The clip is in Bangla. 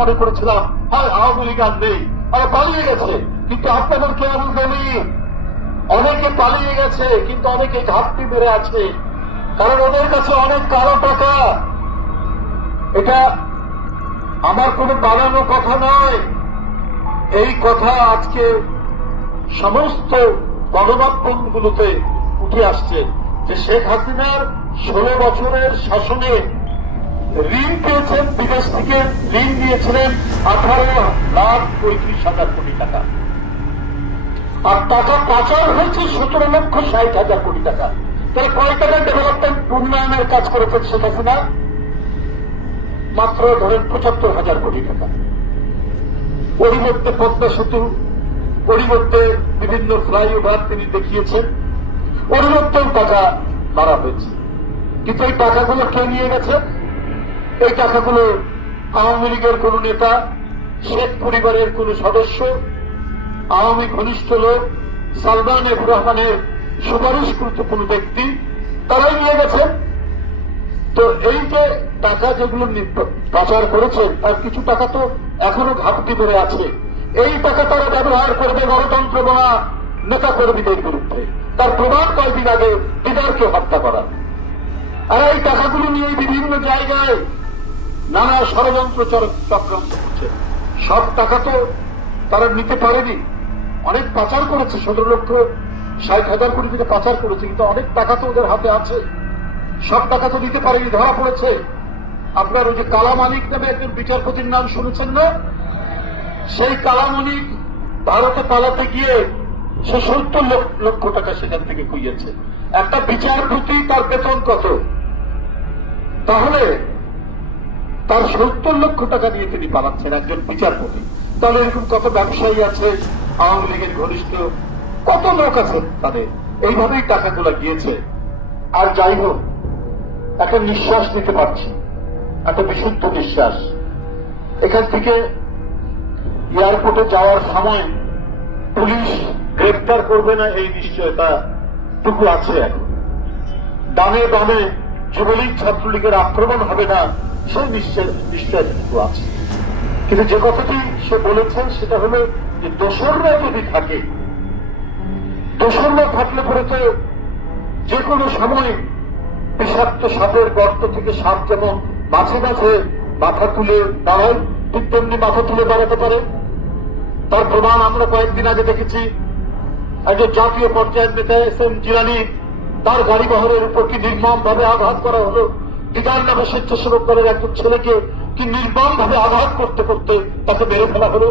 মনে করেছিলাম হয় আওয়ামী লীগ আর নেই, আর পালিয়ে গেছে। কিন্তু আপনাদের কেউ নেই, অনেকে পালিয়ে গেছে, কিন্তু অনেকে ঘাটতি বেড়ে আছে, কারণ ওদের কাছে অনেক কালো টাকা। এটা আমার কোনো বানানো কথা নয়, এই কথা আজকে সমস্ত গণমাধ্যমগুলোতে উঠে আসছে যে শেখ হাসিনার 16 বছরের শাসনে ঋণ পেয়েছেন, বিদেশ থেকে ঋণ নিয়েছিলেন 18,35,000 কোটি টাকা, আর টাকা পাচার হয়েছে 17,60,000 কোটি টাকা। তাহলে কয় টাকা ডেভেলপমেন্ট উন্নয়নের কাজ করেছেন শেখ হাসিনা? মাত্র ধরেন 75,000 কোটি টাকা। পরিবর্তে পদ্মা সেতু, পরিবর্তে বিভিন্ন ফ্লাইওভার তিনি দেখিয়েছেন, পরিবর্তেও টাকা মারা হয়েছে। কিন্তু এই টাকাগুলো কে নিয়ে গেছে? এই টাকাগুলো আওয়ামী লীগের কোন নেতা, শেখ পরিবারের কোন সদস্য, আওয়ামী ঘনিষ্ঠ লোক, সালমান এফ রহমানের সুপারিশকৃত কোন ব্যক্তি, তারাই নিয়ে গেছেন। তো এই যে টাকা যেগুলো পাচার করেছেন, তার কিছু টাকা তো এখনো ঘাটতি করে আছে। এই টাকা তারা ব্যবহার করবে গণতন্ত্র বলা নেতা কর্মীদের বিরুদ্ধে। তার প্রমাণ কয়েকদিন আগে দিদারকে হত্যা করা। আর এই টাকাগুলো নিয়ে বিভিন্ন জায়গায় নানা ষড়যন্ত্র চক্রান্ত করছে। সব টাকা তো তারা নিতে পারেনি, অনেক পাচার করেছে, 17,60,000 কোটি টাকা পাচার করেছে, কিন্তু অনেক টাকা তো ওদের হাতে আছে। সব টাকা তো দিতে পারেনি, ধরা পড়েছে। আপনার ওই যে কালামানিক নামে একজন বিচারপতির নাম শুনেছেন না? সেই কালামানিক ভারতে পালাতে গিয়ে সে 70 লক্ষ টাকা সেখান থেকে খুইয়েছে। একটা বিচারপতি তার বেতন কত? তাহলে তার 70 লক্ষ টাকা নিয়ে তিনি পালাচ্ছেন, একজন বিচারপতি। তাহলে এরকম কত ব্যবসায়ী আছে আওয়ামী লীগের ঘনিষ্ঠ, কত লোক আছে তাদের, এইভাবেই টাকাগুলো গিয়েছে। আর যাই হোক, একটা নিঃশ্বাস নিতে পারছি, একটা বিশুদ্ধ নিঃশ্বাস। এখান থেকে এয়ারপোর্টে যাওয়ার সময় পুলিশ গ্রেপ্তার করবে না এই নিশ্চয়তা টুকু আছে এখন। ডানে বামে যুবলীগ ছাত্রলীগের আক্রমণ হবে না সেই নিশ্চয়তাটুকু আছে। কিন্তু যে কথাটি সে বলেছেন সেটা হল যে দোসররা যদি থাকে, দোসররা থাকলে পরে তো যে কোনো সময় বিষাক্ত সাপের গর্ত থেকে সাপ যেমন মাঝে মাঝে মাথা তুলে দাঁড়ায়, ঠিক তেমনি মাথা তুলে দাঁড়াতে পারে। তার প্রমাণ আমরা কয়েকদিন আগে দেখেছি। একজন জাতীয় পর্যায়ের নেতা এস.এম. জিলানী, তার গাড়ি বহরের উপর কি নির্মম ভাবে আঘাত করা হলো। দিদার নামে স্বেচ্ছাসেবক দলের একজন ছেলেকে কি নির্মম ভাবে আঘাত করতে করতে তাকে মেরে ফেলা হলো।